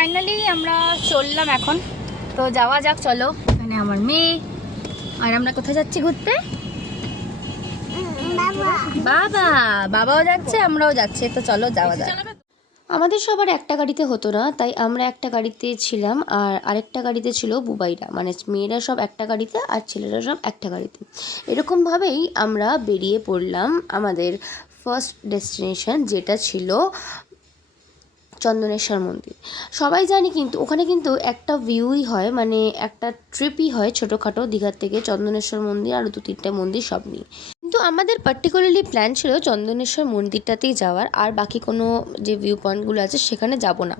Finally আমরা চললাম এখন, তো যাওয়া যাক। চলো, এখানে আমার মেয়ে আর আমরা কোথায় যাচ্ছি ঘুরতে? বাবা, বাবাও যাচ্ছে, আমরাও যাচ্ছি, তো চলো যাওয়া যাক। আমাদের সবার একটা গাড়িতে হতো না, তাই আমরা একটা গাড়িতে ছিলাম আর আরেকটা গাড়িতে ছিল বুবাইরা, মানে মেয়েরা সব একটা গাড়িতে আর ছেলেরা সব একটা গাড়িতে। এরকমভাবেই আমরা বেরিয়ে পড়লাম আমাদের ফার্স্ট ডেস্টিনেশন, যেটা ছিল চন্দনেশ্বর মন্দির। সবাই জানি, কিন্তু ওখানে কিন্তু একটা ভিউই হয়, মানে একটা ট্রিপই হয় ছোটোখাটো, দীঘার থেকে চন্দনেশ্বর মন্দির আর 2-3টে মন্দির সব নিয়ে। কিন্তু আমাদের পার্টিকুলারলি প্ল্যান ছিল চন্দনেশ্বর মন্দিরটাতেই যাওয়ার, আর বাকি কোনো যে ভিউ পয়েন্টগুলো আছে সেখানে যাব না।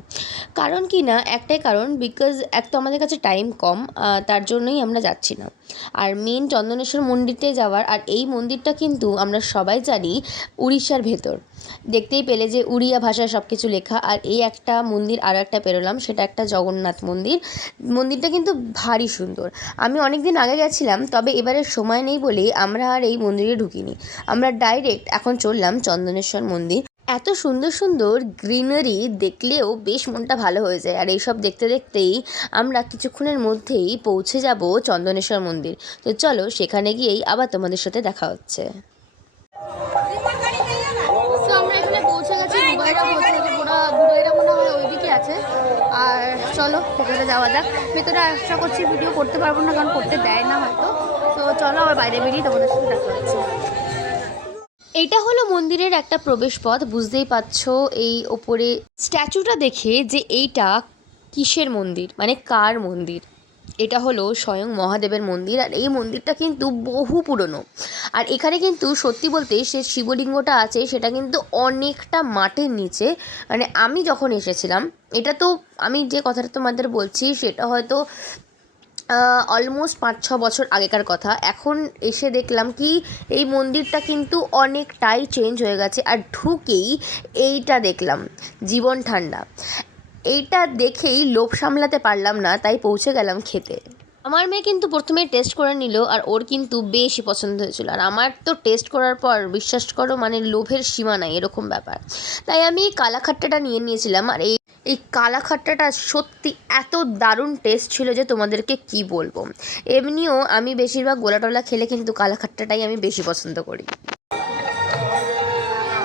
কারণ কি না, একটাই কারণ, বিকজ এক তো আমাদের কাছে টাইম কম, তার জন্যই আমরা যাচ্ছি না। আর মেন চন্দনেশ্বর মন্দিরটাই যাওয়ার। আর এই মন্দিরটা কিন্তু আমরা সবাই জানি উড়িষ্যার ভেতর, দেখতেই পেলে যে উড়িয়া ভাষায় সব কিছু লেখা। আর এই একটা মন্দির আরও একটা পেরোলাম, সেটা একটা জগন্নাথ মন্দির। মন্দিরটা কিন্তু ভারী সুন্দর। আমি অনেক দিন আগে গেছিলাম, তবে এবারে সময় নেই বলেই আমরা আর এই মন্দিরে ঢুকিনি। আমরা ডাইরেক্ট এখন চললাম চন্দনেশ্বর মন্দির। এত সুন্দর সুন্দর গ্রিনারি দেখলেও বেশ মনটা ভালো হয়ে যায়। আর এইসব দেখতে দেখতেই আমরা কিছুক্ষণের মধ্যেই পৌঁছে যাব চন্দনেশ্বর মন্দির। তো চলো, সেখানে গিয়েই আবার তোমাদের সাথে দেখা হচ্ছে। আমরা এখানে পৌঁছে গেছি, বুবাইরা পৌঁছে গেছে, বুবাইরা মনে হয় ওইদিকে আছে। আর চলো ভেতরে যাওয়া যাক। ভেতরে আশা করছি ভিডিও করতে পারবো না, কারণ করতে দেয় না হয়তো। তো চলো আবার বাইরে বেরিয়ে তোমাদের সাথে দেখা হচ্ছে। এইটা হলো মন্দিরের একটা প্রবেশ পথ। বুঝতেই পারছো এই ওপরে স্ট্যাচুটা দেখে যে এইটা কিসের মন্দির, মানে কার মন্দির। এটা হলো স্বয়ং মহাদেবের মন্দির। আর এই মন্দিরটা কিন্তু বহু পুরনো। আর এখানে কিন্তু সত্যি বলতে সে শিবলিঙ্গটা আছে, সেটা কিন্তু অনেকটা মাটির নিচে। মানে আমি যখন এসেছিলাম, এটা তো আমি যে কথাটা তোমাদের বলছি সেটা হয়তো অলমোস্ট 5-6 বছর আগেকার কথা। এখন এসে দেখলাম কি এই মন্দিরটা কিন্তু অনেকটাই চেঞ্জ হয়ে গেছে। আর ঢুকেই এইটা দেখলাম, জীবন ঠান্ডা। এইটা দেখেই লোভ সামলাতে পারলাম না, তাই পৌঁছে গেলাম খেতে। আমার মেয়ে কিন্তু প্রথমে টেস্ট করে নিল, আর ওর কিন্তু বেশি পছন্দ হয়েছিল। আর আমার তো টেস্ট করার পর বিশ্বাস করো, মানে লোভের সীমা নাই, এরকম ব্যাপার। তাই আমি কালাখাট্টাটা নিয়ে নিয়েছিলাম। আর এই কালাখাট্টাটা সত্যি এত দারুণ টেস্ট ছিল যে তোমাদেরকে কি বলবো। এমনিও আমি বেশিরভাগ গোলাটোলা খেলে কিন্তু কালাখাট্টাটাই আমি বেশি পছন্দ করি।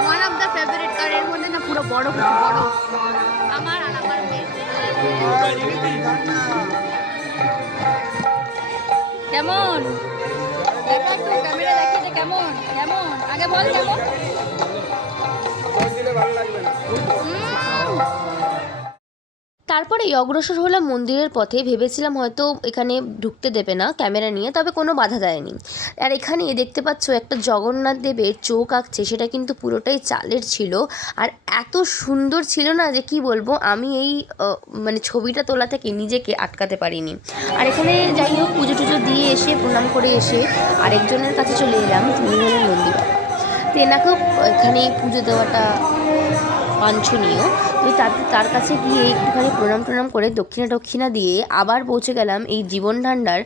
One of the favourite. আর এর মধ্যে না পুরো বড় বড় আমার আর আমার মেয়ে। কেমন ক্যামেরা দেখিয়ে কেমন কেমন আগে বল কেমন। তারপরেই অগ্রসর হলাম মন্দিরের পথে। ভেবেছিলাম হয়তো এখানে ঢুকতে দেবে না ক্যামেরা নিয়ে, তবে কোনো বাধা দেয়নি। আর এখানে দেখতে পাচ্ছ একটা জগন্নাথ দেবের চোখ আঁকছে, সেটা কিন্তু পুরোটাই চালের ছিল। আর এত সুন্দর ছিল না যে কি বলবো, আমি এই মানে ছবিটা তোলা থেকে নিজেকে আটকাতে পারিনি। আর এখানে যাই হোক পুজো টুজো দিয়ে এসে, প্রণাম করে এসে আরেকজনের কাছে চলে এলাম, তিনি হলেন মন্দির। তো এনাকেও এখানে পুজো দেওয়াটা বাঞ্ছনীয়। তো তার কাছে গিয়ে একটুখানি প্রণাম করে দক্ষিণা দিয়ে আবার পৌঁছে গেলাম এই জীবন ঠান্ডার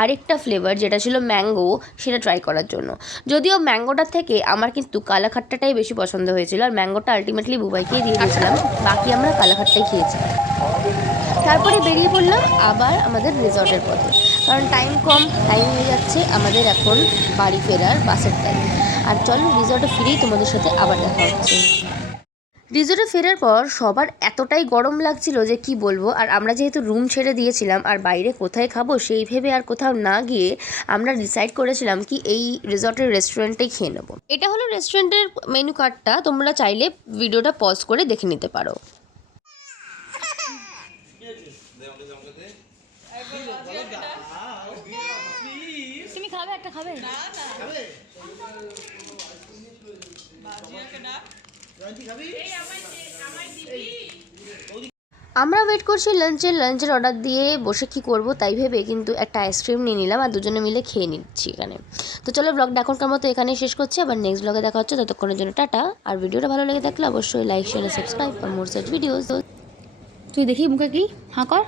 আরেকটা ফ্লেভার, যেটা ছিল ম্যাঙ্গো, সেটা ট্রাই করার জন্য। যদিও ম্যাঙ্গোটার থেকে আমার কিন্তু কালাখাট্টাটাই বেশি পছন্দ হয়েছিল। আর ম্যাঙ্গোটা আলটিমেটলি বুবাইকেই দিয়ে দিয়েছিলাম, বাকি আমরা কালাখাট্টাই খেয়েছিলাম। তারপরে বেরিয়ে পড়লাম আবার আমাদের রিসর্টের পথে, কারণ টাইম হয়ে যাচ্ছে আমাদের এখন বাড়ি ফেরার বাসের টাইম। আর চলো রিসর্টে ফিরেই তোমাদের সাথে আবার দেখা হচ্ছে। রিসর্টে ফেরার পর সবার এতটাই গরম লাগছিল যে কি বলবো। আর আমরা যেহেতু রুম ছেড়ে দিয়েছিলাম, আর বাইরে কোথায় খাবো সেই ভেবে আর কোথাও না গিয়ে আমরা ডিসাইড করেছিলাম কি এই রিসর্টের রেস্টুরেন্টেই খেয়ে নেবো। এটা হলো রেস্টুরেন্টের মেনু কার্ডটা, তোমরা চাইলে ভিডিওটা পজ করে দেখে নিতে পারো। তুমি খাবে একটা খাবে না আমরা ওয়েট করছি লাঞ্চের অর্ডার দিয়ে বসে কি করব তাই ভেবে কিন্তু একটা আইসক্রিম নিয়ে নিলাম, আর দুজনে মিলে খেয়ে নিচ্ছি এখানে। তো চলো ব্লগটা এখনকার মতো এখানেই শেষ করছি, আবার নেক্সট ব্লগে দেখা হচ্ছে। ততক্ষণের জন্য টাটা। আর ভিডিওটা ভালো লেগে থাকলে অবশ্যই like share subscribe for more such videos. তুই দেখি মুখে কি হাঁ কর,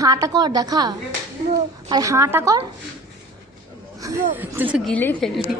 হাঁটা কর দেখা, আর হাঁটা কর। তুই তো গিলেই ফেললি।